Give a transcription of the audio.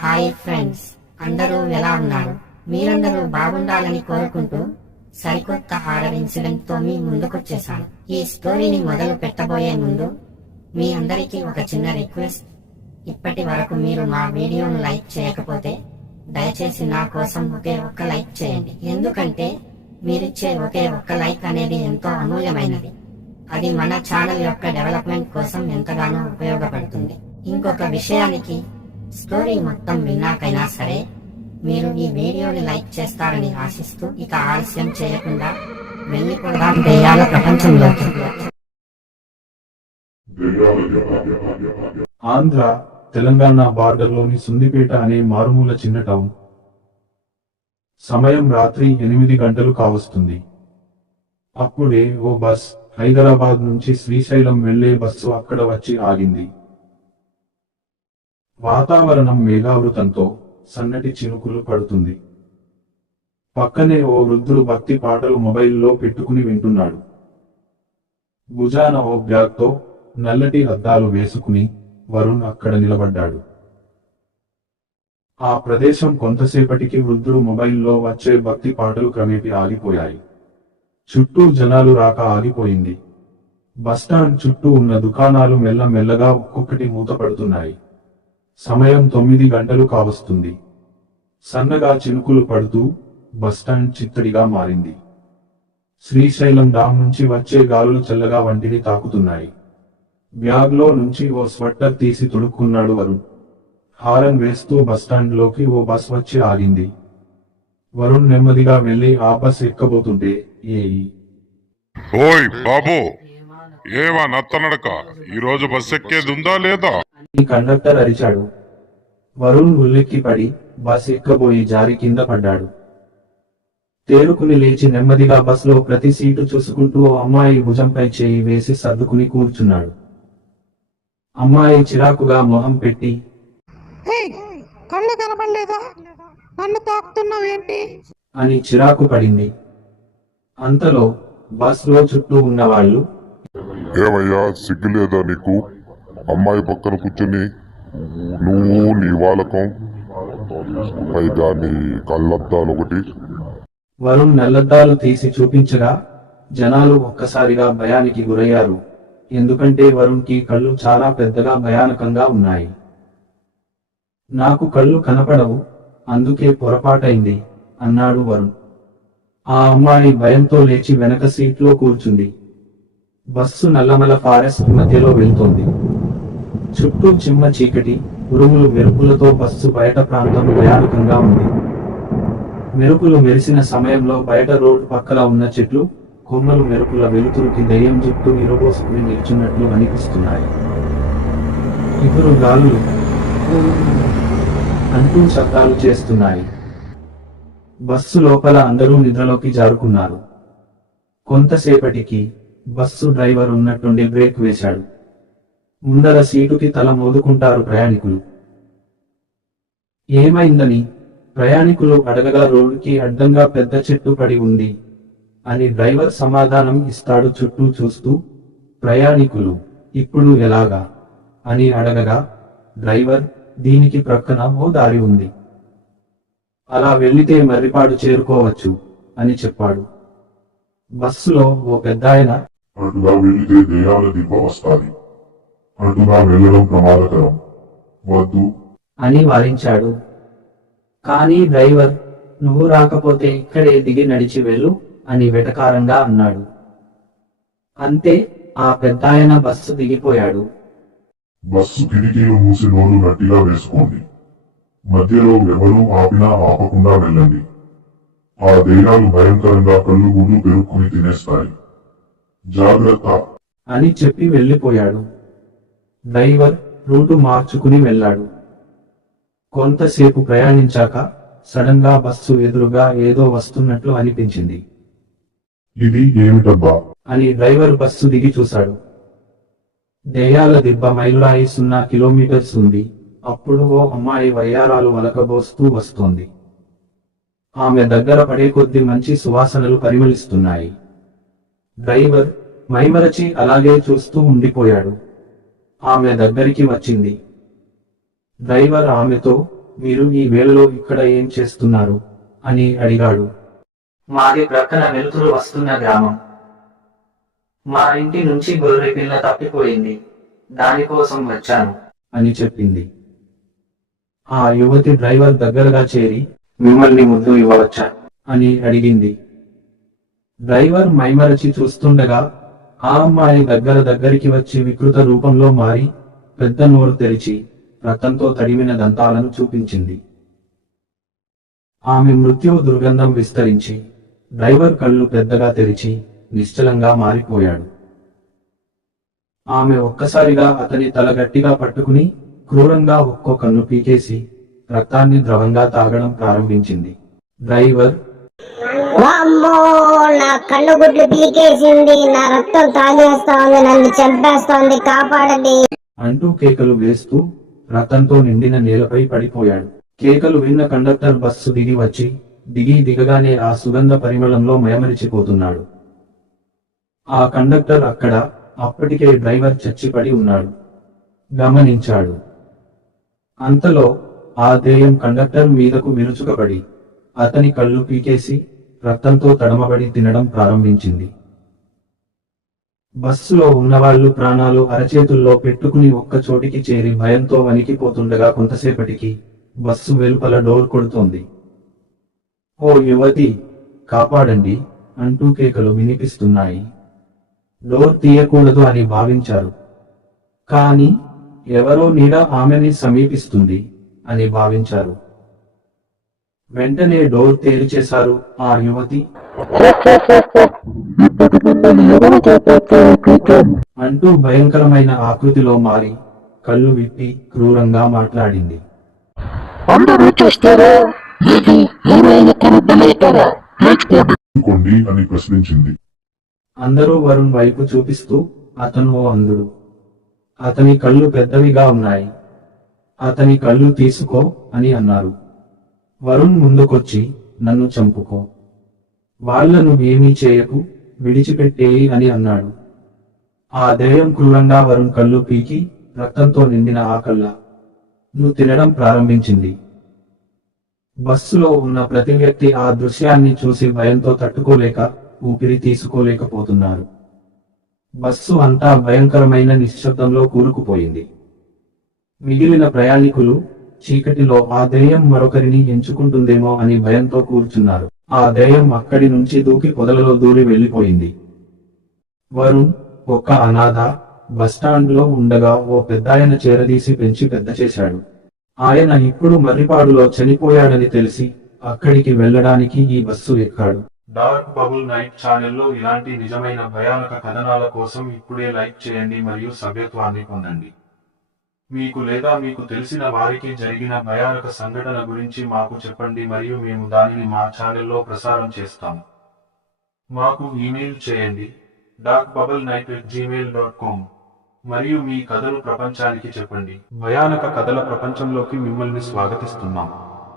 Hi friends అందరూ ఎలా ఉన్నారు? మీరందరూ బాగుండాలని కోరుకుంటూ సరికొత్త హారర్ ఇన్సిడెంట్తో మీ ముందుకొచ్చేసాను. ఈ స్టోరీని మొదలు పెట్టబోయే ముందు మీ అందరికీ ఒక చిన్న రిక్వెస్ట్. ఇప్పటి వరకు మీరు మా వీడియోను లైక్ చేయకపోతే దయచేసి నా కోసం ఒకే ఒక్క లైక్ చేయండి. ఎందుకంటే మీరిచ్చే ఒకే ఒక్క లైక్ అనేది ఎంతో అమూల్యమైనది. అది మన ఛానల్ యొక్క డెవలప్మెంట్ కోసం ఎంతగానో ఉపయోగపడుతుంది. ఇంకొక విషయానికి స్టోరీ మొత్తం విన్నాకైనా సరే మీరు ఈ వీడియోని లైక్ చేస్తారని ఆశిస్తూ ఇక ఆలస్యం చేయకుండా వెళ్ళిపోదాం దెయ్యాల ప్రపంచంలోకి ఆంధ్ర తెలంగాణ బార్డర్లోని సుందిపేట అనే మారుమూల చిన్న టౌన్. సమయం రాత్రి ఎనిమిది గంటలు కావస్తుంది. అప్పుడే ఓ బస్ హైదరాబాద్ నుంచి శ్రీశైలం వెళ్ళే బస్సు అక్కడ వచ్చి ఆగింది. వాతావరణం మేఘావృతంతో సన్నటి చినుకులు పడుతుంది. పక్కనే ఓ వృద్ధుడు భక్తి పాటలు మొబైల్లో పెట్టుకుని వింటున్నాడు. భుజాన ఓ బ్యాగ్తో నల్లటి అద్దాలు వేసుకుని వరుణ్ అక్కడ నిలబడ్డాడు. ఆ ప్రదేశం కొంతసేపటికి వృద్ధుడు మొబైల్లో వచ్చే భక్తి పాటలు క్రమేపీ ఆగిపోయాయి. చుట్టూ జనాలు రాక ఆగిపోయింది. బస్టాండ్ చుట్టూ ఉన్న దుకాణాలు మెల్లమెల్లగా ఒక్కొక్కటి మూతపడుతున్నాయి సమయం తొమ్మిది గంటలు కావస్తుంది. సన్నగా చినుకులు పడుతూ బస్టాండ్ చిత్తడిగా మారింది. శ్రీశైలం డామ్ నుంచి వచ్చే గాలులు చల్లగా వంటిని తాకుతున్నాయి. బ్యాగ్లో నుంచి ఓ స్వెట్టర్ తీసి తొడుక్కున్నాడు వరుణ్. హారన్ వేస్తూ బస్టాండ్లోకి ఓ బస్ వచ్చి ఆగింది. వరుణ్ నెమ్మదిగా వెళ్ళి ఆ బస్ ఎక్కబోతుంటే ఏయి ఓయ్ బాబు ఏవా నత్తనడక? ఈరోజు బస్ ఎక్కేది ఉందా లేదా? ఈ కండక్టర్ అరిచాడు. వరుణ్ ఉల్లిక్కి పడి బస్ ఎక్కబోయి జారి కింద పడ్డాడు. తేరుకుని లేచి నెమ్మదిగా బస్లో ప్రతి సీటు చూసుకుంటూ ఓ అమ్మాయి భుజంపై చేయి వేసి సర్దుకుని కూర్చున్నాడు. అమ్మాయి చిరాకుగా మొహం పెట్టి కళ్ళు కనపడలేదా? నన్ను తాకుతున్నావేంటి? అని చిరాకు పడింది. అంతలో బస్లో చుట్టూ ఉన్న వాళ్ళు ఏమయ్యా సిగ్గులేదా నీకు? అమ్మాయి పక్కన కూర్చుని నువ్వు నీ వాలకం. పైగా నీ కళ్ళద్దాలు ఒకటి వరుణ్ నల్లద్దాలు తీసి చూపించగా జనాలు ఒక్కసారిగా భయానికి గురయ్యారు. ఎందుకంటే వరుణ్కి కళ్ళు చాలా పెద్దగా భయానకంగా ఉన్నాయి. నాకు కళ్ళు కనపడవు అందుకే పొరపాటైంది అన్నాడు వరుణ్. ఆ అమ్మాయి భయంతో లేచి వెనక సీట్లో కూర్చుంది. బస్సు నల్లమల ఫారెస్ట్ మధ్యలో వెళ్తోంది. చుట్టూ చిమ్మ చీకటి ఉరుములు మెరుపులతో బస్సు బయట ప్రాంతం భయానకంగా ఉంది. మెరుపులు మెరిసిన సమయంలో బయట రోడ్డు పక్కల ఉన్న చెట్లు కొమ్మలు మెరుపుల వెలుతురుకి దయ్యం చుట్టూ ఇరబోసుకుని నిల్చున్నట్లు అనిపిస్తున్నాయి. ఇద్దరు గాలులు. అంటూ శబ్దాలు చేస్తున్నాయి. బస్సు లోపల అందరూ నిద్రలోకి జారుకున్నారు. కొంతసేపటికి బస్సు డ్రైవర్ ఉన్నట్టుండి బ్రేక్ వేశాడు. ముందర సీటుకి తల మోదుకుంటారు ప్రయాణికులు. ఏమైందని ప్రయాణికులు అడగగా రోడ్డుకి అడ్డంగా పెద్ద చెట్టు పడి ఉంది అని డ్రైవర్ సమాధానం ఇస్తాడు చుట్టూ చూస్తూ ప్రయాణికులు ఇప్పుడు ఎలాగా? అని అడగగా డ్రైవర్ దీనికి ప్రక్కన ఓ దారి ఉంది. అలా వెళ్ళితే మర్రిపాడు చేరుకోవచ్చు అని చెప్పాడు. బస్సులో ఓ పెద్దాయన అటుగా వెళితే దెయ్యాల దిబ్బ వస్తాది. అటుగా వెళ్ళడం ప్రమాదకరం. వద్దు. అని వారించాడు. కానీ డ్రైవర్ నువ్వు రాకపోతే ఇక్కడే దిగి నడిచి వెళ్ళు అని వెటకారంగా అన్నాడు. అంతే ఆ పెద్దాయన బస్సు దిగిపోయాడు. బస్సు కిటికీలు మూసి నోరు గట్టిగా వేసుకోండి. మధ్యలో ఎవరూ ఆపినా ఆపకుండా వెళ్ళండి. ఆ దెయ్యాలు భయంకరంగా కళ్ళు గుడ్లు పెరుక్కుని తినేస్తాయి. జాగ్రత్త. అని చెప్పి వెళ్ళిపోయాడు. డ్రైవర్ రూటు మార్చుకుని వెళ్ళాడు. కొంతసేపు ప్రయాణించాక సడన్గా బస్సు ఎదురుగా ఏదో వస్తున్నట్లు అనిపించింది. ఇది ఏమిటబ్బా? అని డ్రైవర్ బస్సు దిగి చూశాడు. దెయ్యాల దిబ్బ మైలురాయి సున్నా కిలోమీటర్స్ ఉంది. అప్పుడు ఓ అమ్మాయి వయ్యారాలు వలకబోస్తూ వస్తోంది. ఆమె దగ్గర పడే కొద్ది మంచి సువాసనలు పరిమళిస్తున్నాయి. డ్రైవర్ మైమరచి అలాగే చూస్తూ ఉండిపోయాడు. ఆమె దగ్గరికి వచ్చింది. డ్రైవర్ ఆమెతో మీరు ఈ వేళలో ఇక్కడ ఏం చేస్తున్నారు? అని అడిగాడు. మాది ప్రక్కన వెలుతురు వస్తున్న గ్రామం. మా ఇంటి నుంచి గొర్రె పిల్ల తప్పిపోయింది. దానికోసం వచ్చాను. అని చెప్పింది. ఆ యువతి డ్రైవర్ దగ్గరగా చేరి మిమ్మల్ని ముద్దు ఇవ్వవచ్చా? అని అడిగింది. డ్రైవర్ మైమరచి చూస్తుండగా ఆ అమ్మాయి దగ్గర దగ్గరికి వచ్చి వికృత రూపంలో మారి పెద్ద నోరు తెరిచి రక్తంతో తడిమిన దంతాలను చూపించింది. ఆమె మృత్యువు దుర్గంధం విస్తరించి డ్రైవర్ కళ్ళు పెద్దగా తెరిచి నిశ్చలంగా మారిపోయాడు. ఆమె ఒక్కసారిగా అతని తల గట్టిగా పట్టుకుని క్రూరంగా ఒక్కో కన్ను పీకేసి రక్తాన్ని ద్రవంగా తాగడం ప్రారంభించింది. డ్రైవర్ నా కళ్ళు గుడ్లు పీకేసింది నా రక్తం తాగేస్తోంది నన్ను చంపేస్తోంది కాపాడండి. అంటూ కేకలు వేస్తూ రక్తంతో నిండిన నేలపై పడిపోయాడు. కేకలు విన్న కండక్టర్ బస్సు దిగి వచ్చి దిగి దిగగానే ఆ సుగంధ పరిమళంలో మయమరిచిపోతున్నాడు. ఆ కండక్టర్ అక్కడ అప్పటికే డ్రైవర్ చచ్చిపడి ఉన్నాడు. గమనించాడు. అంతలో ఆ దేయం కండక్టర్ మీదకు విరుచుకపడి అతని కళ్ళు పీకేసి రక్తంతో తడమబడి తినడం ప్రారంభించింది. బస్సులో ఉన్నవాళ్ళు ప్రాణాలు అరచేతుల్లో పెట్టుకుని ఒక్క చోటికి చేరి భయంతో వణికిపోతుండగా కొంతసేపటికి బస్సు వెలుపల డోర్ కొడుతోంది. ఓ యువతి కాపాడండి అంటూ కేకలు వినిపిస్తున్నాయి. డోర్ తీయకూడదు అని భావించారు. కాని ఎవరో నీడ ఆమెని సమీపిస్తుంది అని భావించారు. వెంటనే డోర్ తేల్చేశారు ఆ యువతి. అంటూ భయంకరమైన ఆకృతిలో మారి కళ్ళు విప్పి క్రూరంగా మాట్లాడింది. అందరూ చూస్తారా? లేదు అని ప్రశ్నించింది. అందరూ వరుణ్ వైపు చూపిస్తూ అతను ఓ అంధుడు. అతని కళ్ళు పెద్దవిగా ఉన్నాయి. అతని కళ్ళు తీసుకో అని అన్నారు. వరుణ్ ముందుకొచ్చి నన్ను చంపుకో. వాళ్ళను ఏమీ చేయకు విడిచిపెట్టేయి అని అన్నాడు. ఆ దేయం క్రూరంగా వరుణ్ కళ్ళు పీకి రక్తంతో నిండిన ఆ కళ్ళ. నువ్వు తినడం ప్రారంభించింది. బస్సులో ఉన్న ప్రతి వ్యక్తి ఆ దృశ్యాన్ని చూసి భయంతో తట్టుకోలేక ఊపిరి తీసుకోలేకపోతున్నారు. బస్సు అంతా భయంకరమైన నిశ్శబ్దంలో కూరుకుపోయింది. మిగిలిన ప్రయాణికులు చీకటిలో ఆ దెయ్యం మరొకరిని ఎంచుకుంటుందేమో అని భయంతో కూర్చున్నారు. ఆ దెయ్యం అక్కడి నుంచి దూకి పొదలలో దూరి వెళ్ళిపోయింది వరుణ్ ఒక అనాథ బస్టాండ్లో ఉండగా ఓ పెద్దాయన చేరదీసి పెంచి పెద్ద చేశాడు. ఆయన ఇప్పుడు మర్రిపాడులో చనిపోయాడని తెలిసి అక్కడికి వెళ్ళడానికి ఈ బస్సు ఎక్కాడు. డార్క్ బబుల్ నైట్ ఛానల్లో ఇలాంటి నిజమైన భయానక కథనాల కోసం ఇప్పుడే లైక్ చేయండి మరియు సభ్యత్వాన్ని పొందండి. మీకు లేదా మీకు తెలిసిన వారికి జరిగిన భయానక సంఘటన గురించి మాకు చెప్పండి మరియు మేము దానిని మా ఛానల్లో ప్రసారం చేస్తాము మాకు ఈమెయిల్ చేయండి. Dark bubble night Gmail dot com మరియు మీ కథలు ప్రపంచానికి చెప్పండి. భయానక కథల ప్రపంచంలోకి మిమ్మల్ని స్వాగతిస్తున్నాం.